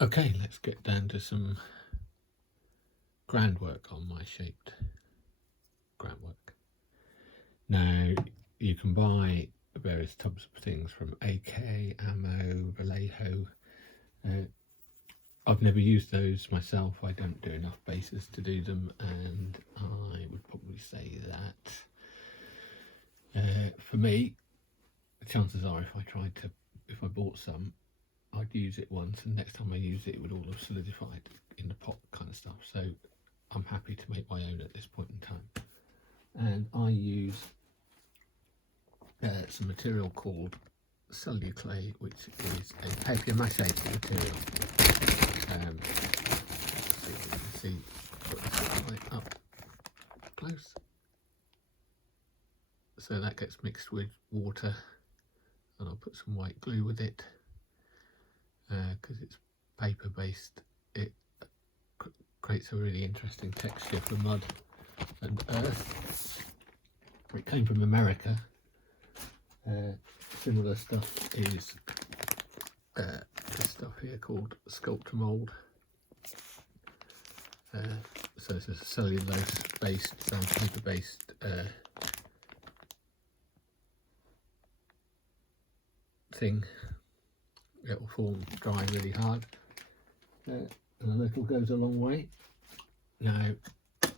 Okay, let's get down to some groundwork on my shaped groundwork. Now, you can buy various types of things from AK, Ammo, Vallejo. I've never used those myself. I don't do enough bases to do them, and I would probably say that for me, the chances are if I bought some, I'd use it once, and next time I use it, it would all have solidified in the pot kind of stuff. So I'm happy to make my own at this point in time. And I use some material called cellular clay, which is a papier mache material. So you can see, put this right up close. So that gets mixed with water, and I'll put some white glue with it because it's paper based. It creates a really interesting texture for mud and earth. It came from America. Similar stuff is this stuff here called sculpture mold. So this is a cellulose based, paper based thing. It will form dry really hard, and a little goes a long way. Now, it's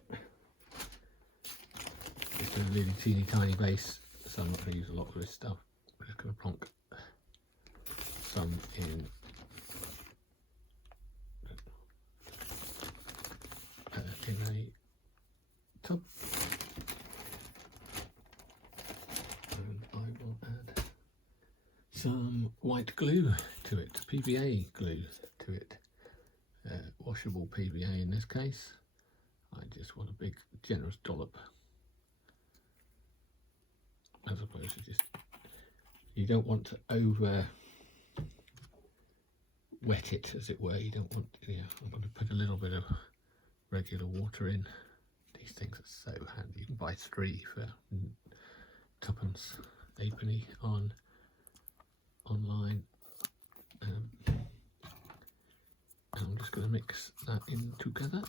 a really teeny tiny base, so I'm not going to use a lot of this stuff. I'm just going to plonk some in a tub, and I will add some white glue to it, PVA glue to it, washable PVA in this case. I just want a big generous dollop, as opposed to just, you don't want to over wet it, as it were. You don't want, I'm going to put a little bit of regular water in. These things are so handy. You can buy 3 for tuppence, halfpenny online. And I'm just going to mix that in together.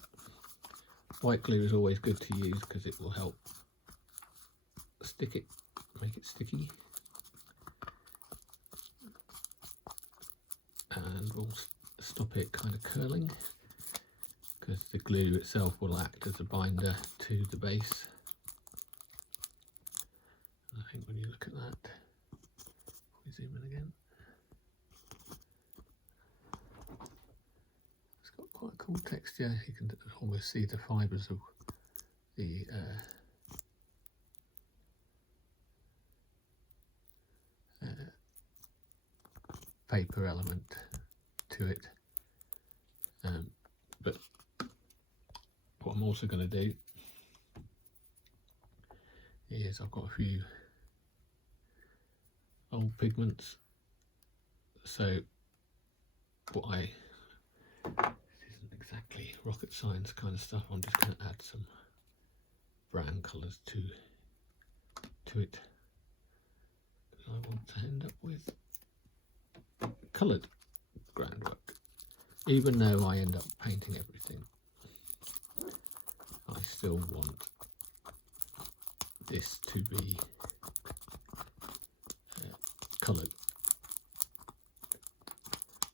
White glue is always good to use because it will help stick it, make it sticky, and will stop it kind of curling, because the glue itself will act as a binder to the base. And I think when you look at that, if we zoom in again, it's got quite a cool texture. You can almost see the fibres of the paper element to it. But what I'm also going to do is, I've got a few old pigments, so this isn't exactly rocket science kind of stuff. I'm just going to add some brown colours to it. I want to end up with coloured groundwork. Even though I end up painting everything, I still want this to be coloured,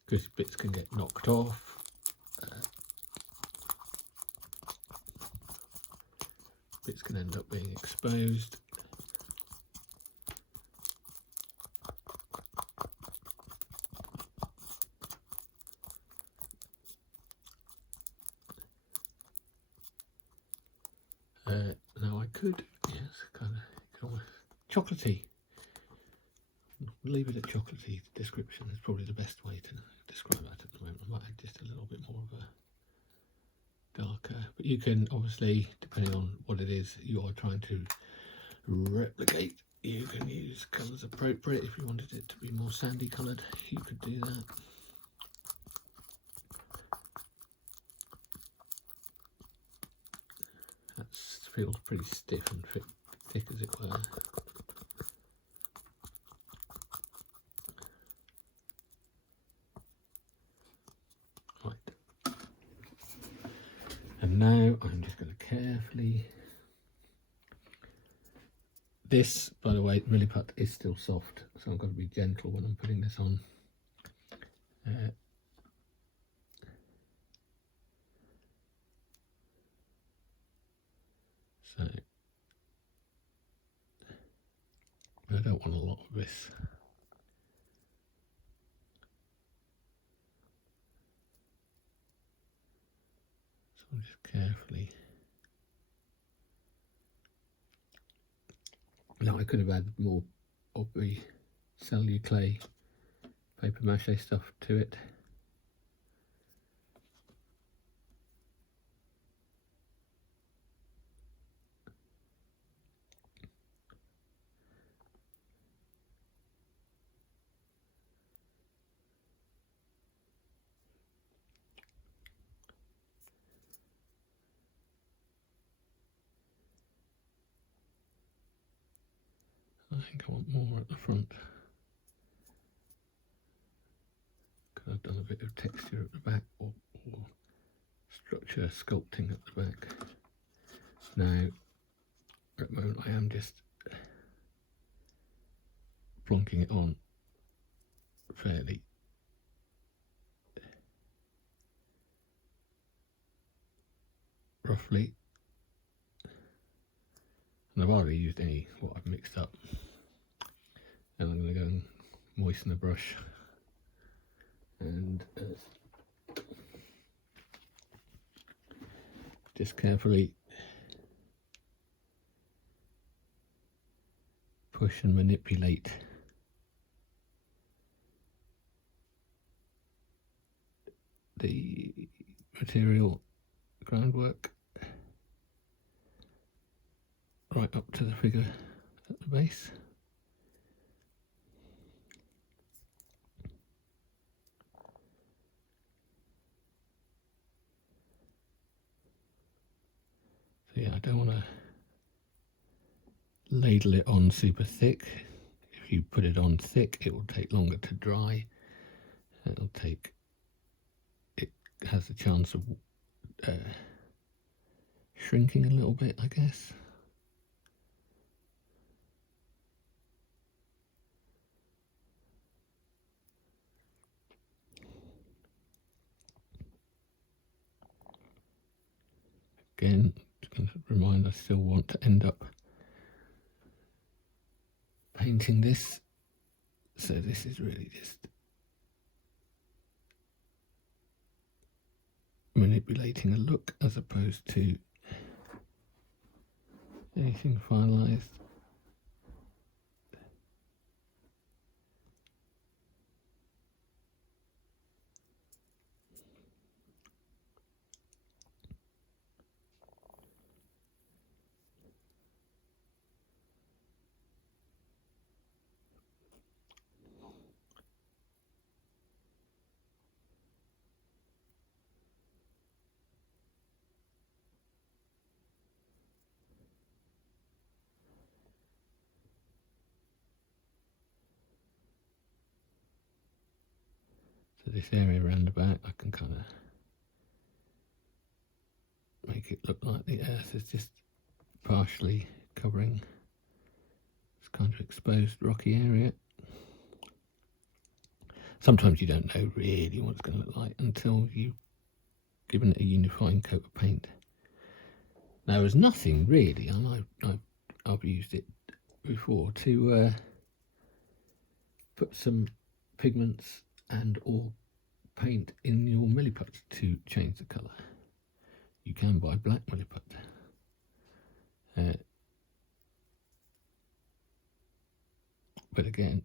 because bits can get knocked off. Bits can end up being exposed. Now I could, yes, kind of chocolatey. We'll leave it at chocolatey. The description is probably the best way to describe that at the moment. I might add just a little bit more of a darker, but you can obviously, depending on what it is you are trying to replicate, you can use colours appropriate. If you wanted it to be more sandy coloured, you could do that. That feels pretty stiff and thick, as it were. And now I'm just going to carefully... This, by the way, milliput is still soft, so I've got to be gentle when I'm putting this on. So I don't want a lot of this. So I'm just carefully... Now I could have added more of the celluclay paper mache stuff to it. I think I want more at the front. Could have done a bit of texture at the back, or structure sculpting at the back. Now, at the moment I am just plonking it on fairly roughly. And I've already used what I've mixed up. And I'm going to go and moisten the brush and just carefully push and manipulate the material groundwork right up to the figure at the base. So yeah, I don't want to ladle it on super thick. If you put it on thick, it will take longer to dry. It has a chance of shrinking a little bit, I guess. Again, just going to remind, I still want to end up painting this, so this is really just manipulating a look as opposed to anything finalized. So this area around the back, I can kind of make it look like the earth is just partially covering this kind of exposed rocky area. Sometimes you don't know really what it's going to look like until you've given it a unifying coat of paint. Now there's nothing really, and I've used it before, to put some pigments and or paint in your milliput to change the colour. You can buy black milliput. But again,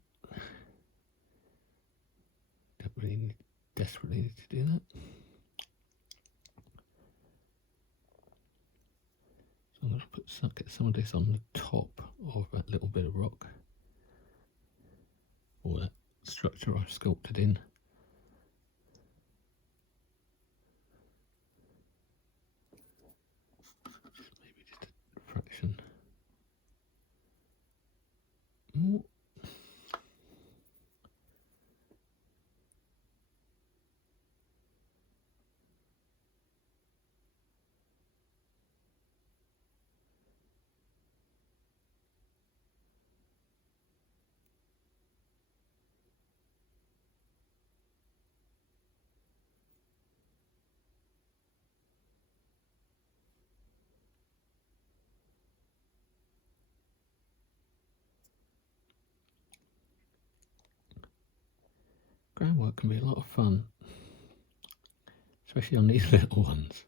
don't really desperately need to do that. So I'm going to get some of this on the top of that little bit of rock, or that structure I've sculpted in. Maybe just a fraction more. groundwork can be a lot of fun, especially on these little ones.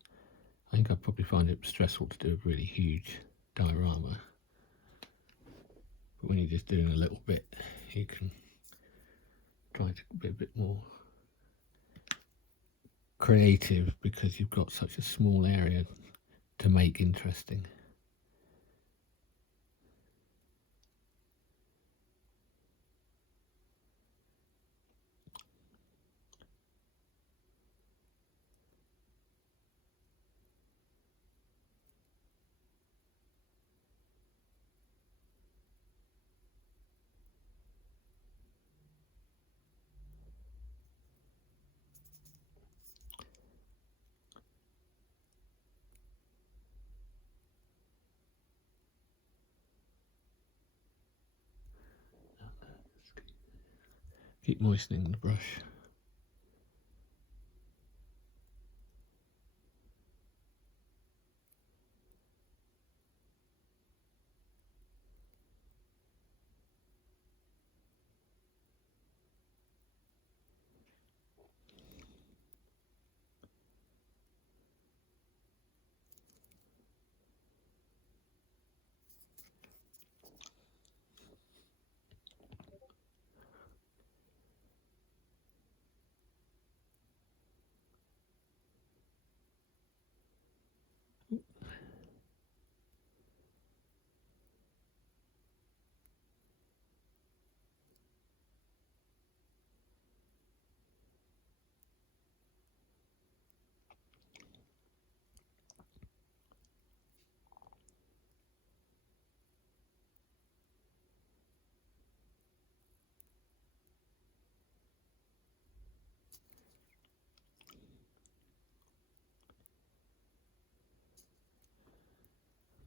I think I'd probably find it stressful to do a really huge diorama, but when you're just doing a little bit, you can try to be a bit more creative because you've got such a small area to make interesting. Keep moistening the brush.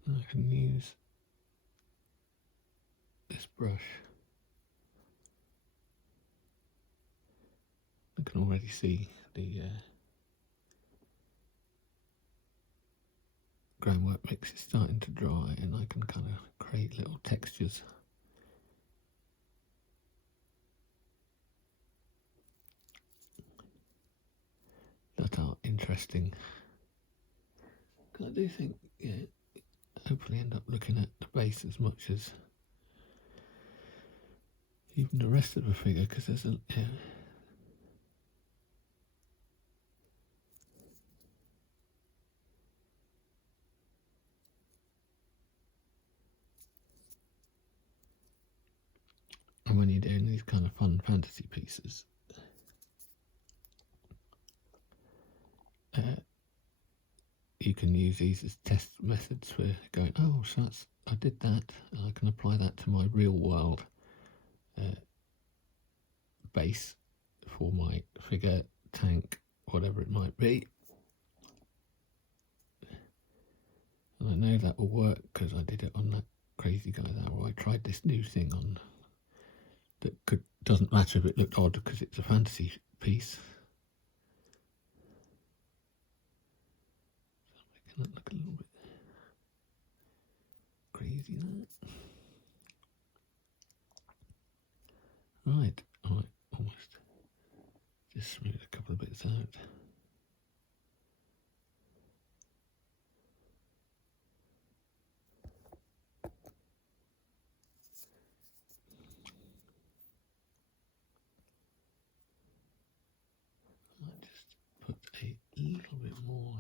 I can use this brush. I can already see the groundwork mix is starting to dry, and I can kind of create little textures. That are interesting. I do think, hopefully end up looking at the base as much as even the rest of the figure, because there's a and when you're doing these kind of fun fantasy pieces, you can use these as test methods for going, oh, so I did that, and I can apply that to my real world base for my figure, tank, whatever it might be. And I know that will work because I did it on that crazy guy there, where I tried this new thing on that doesn't matter if it looked odd because it's a fantasy piece. So making that look a little bit crazy there. Right, I might almost just smooth a couple of bits out. Put a little bit more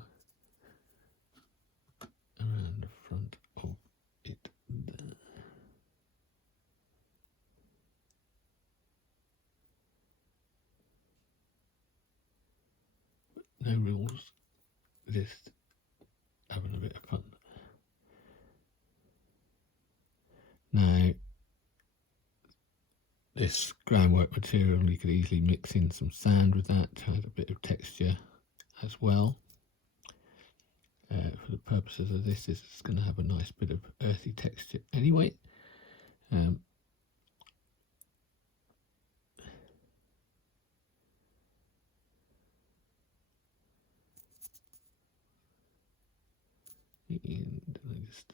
around the front of it there. But no rules, just having a bit of fun. Now, this groundwork material, you could easily mix in some sand with that to add a bit of texture as well. For the purposes of this is going to have a nice bit of earthy texture anyway. And I just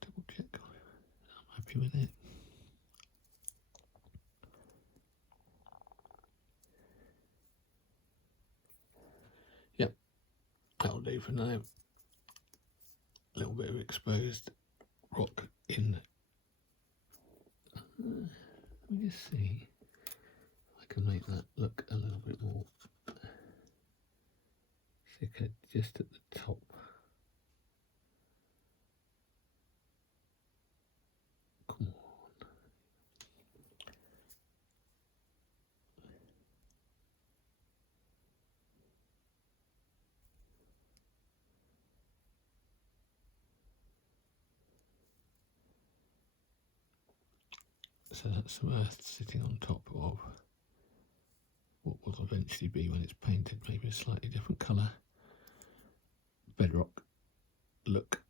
double check I'm happy with it. do for now. A little bit of exposed rock in. Let me just see if I can make that look a little bit more thicker just at the top. Come on. So that's some earth sitting on top of what will eventually be, when it's painted, maybe a slightly different colour bedrock look.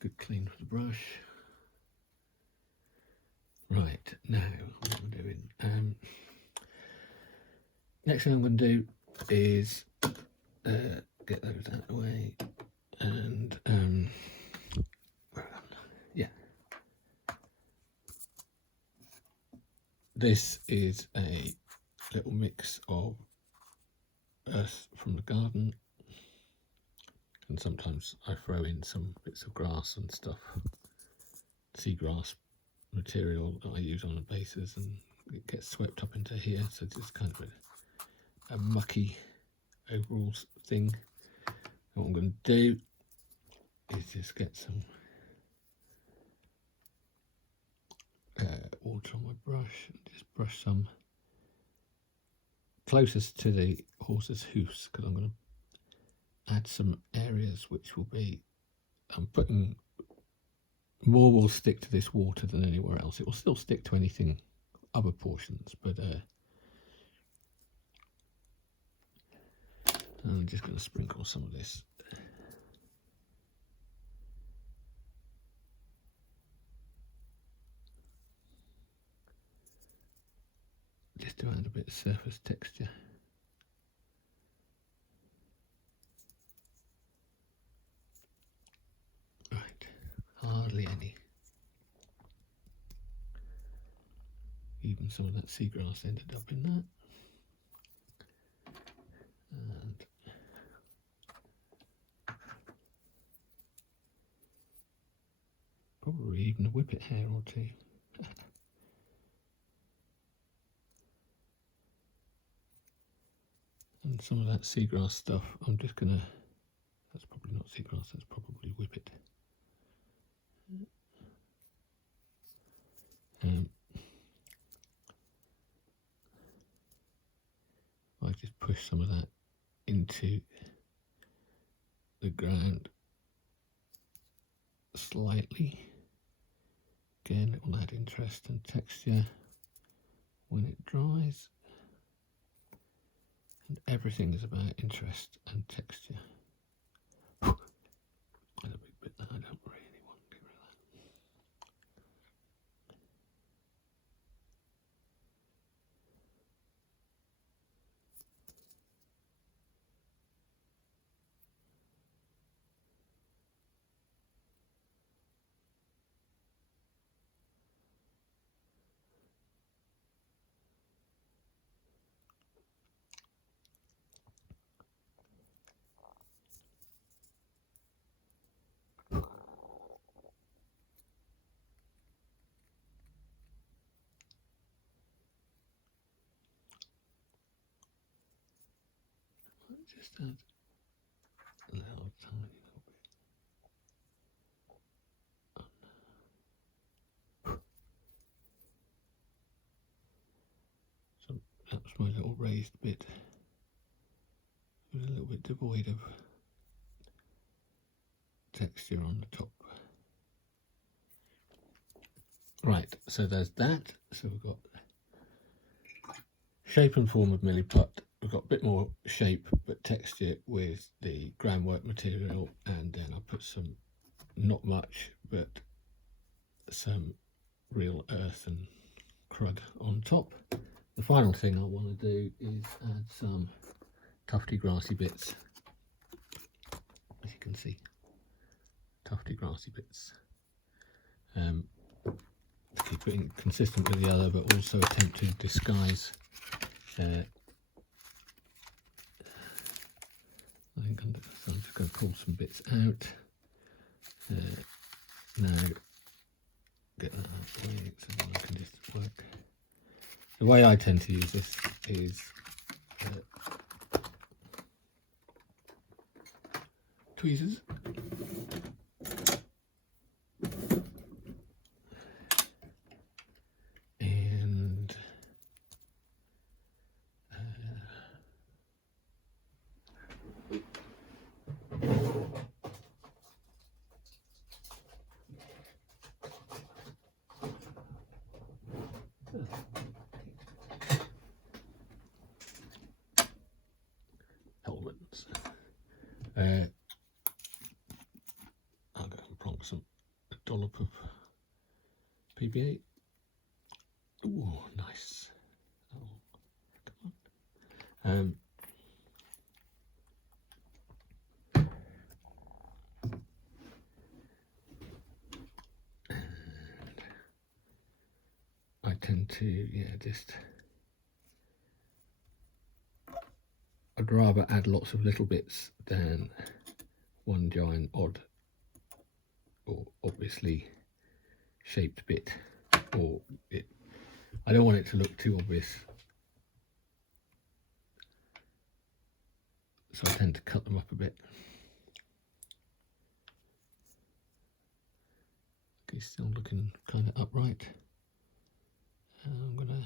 Good clean with the brush. Right, now what I'm doing. Next thing I'm going to do is get those out of the way, and yeah, this is a little mix of earth from the garden, and sometimes I throw in some bits of grass and stuff, seagrass material that I use on the bases, and it gets swept up into here, so it's kind of a mucky overall thing. What I'm going to do is just get some water on my brush and just brush some closest to the horse's hoofs, because I'm going to add some areas which will be, I'm putting more will stick to this water than anywhere else. It will still stick to anything, other portions, but I'm just going to sprinkle some of this. Just to add a bit of surface texture. Right, hardly any. Even some of that seagrass ended up in that. And probably even a whippet hair or two. And some of that seagrass stuff, I'm just gonna, that's probably not seagrass, that's probably whippet. I just push some of that into the ground slightly. Again, it will add interest and texture when it dries. And everything is about interest and texture. And a big bit that I don't really want to get rid of that. Just add a little tiny little bit. So that was my little raised bit. It was a little bit devoid of texture on the top. Right, so there's that. So we've got shape and form of milliput. We've got a bit more shape but texture with the groundwork material, and then I put some, not much, but some real earth and crud on top. The final thing I want to do is add some tufty grassy bits, as you can see, tufty grassy bits. To keep it consistent with the other, but also attempt to disguise. I think so I'm just going to pull some bits out. Now get that out of the way so I can just work. The way I tend to use this is tweezers. And elements. I'll go and plonk a dollop of PB8. Ooh, nice. Oh, come on. I tend to, I'd rather add lots of little bits than one giant odd or obviously shaped bit, or I don't want it to look too obvious, so I tend to cut them up a bit. Okay, still looking kind of upright. And I'm gonna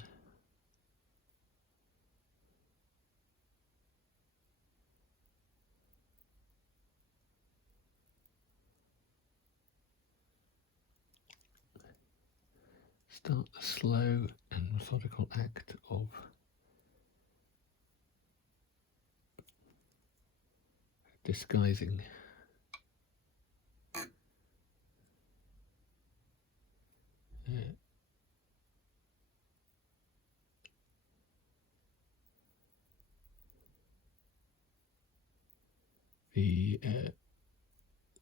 start the slow and methodical act of disguising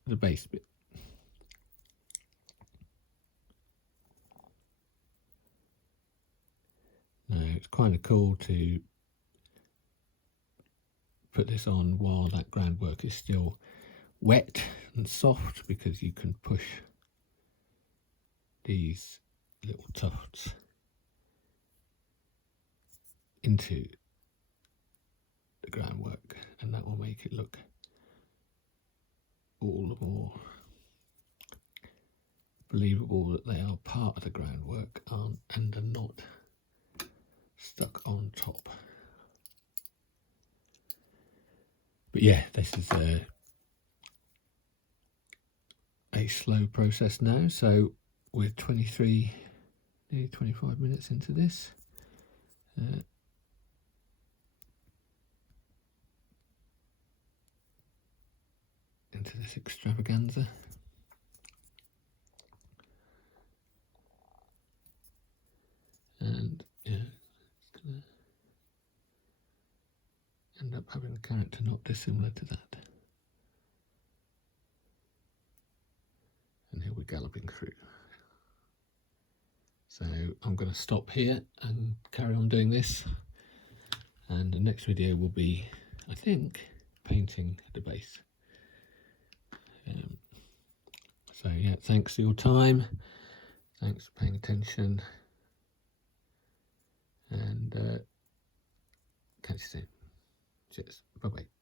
the base bit. Now it's kind of cool to put this on while that groundwork is still wet and soft, because you can push these little tufts into the groundwork, and that will make it look all the more believable that they are part of the groundwork and are not stuck on top. But yeah, this is a slow process now, so we're 23, nearly 25 minutes into this. Into this extravaganza. And yeah, it's gonna end up having a character not dissimilar to that. And here we're galloping through. So I'm going to stop here and carry on doing this, and the next video will be, I think, painting the base. So yeah, thanks for your time, thanks for paying attention, and catch you soon. Cheers, bye bye.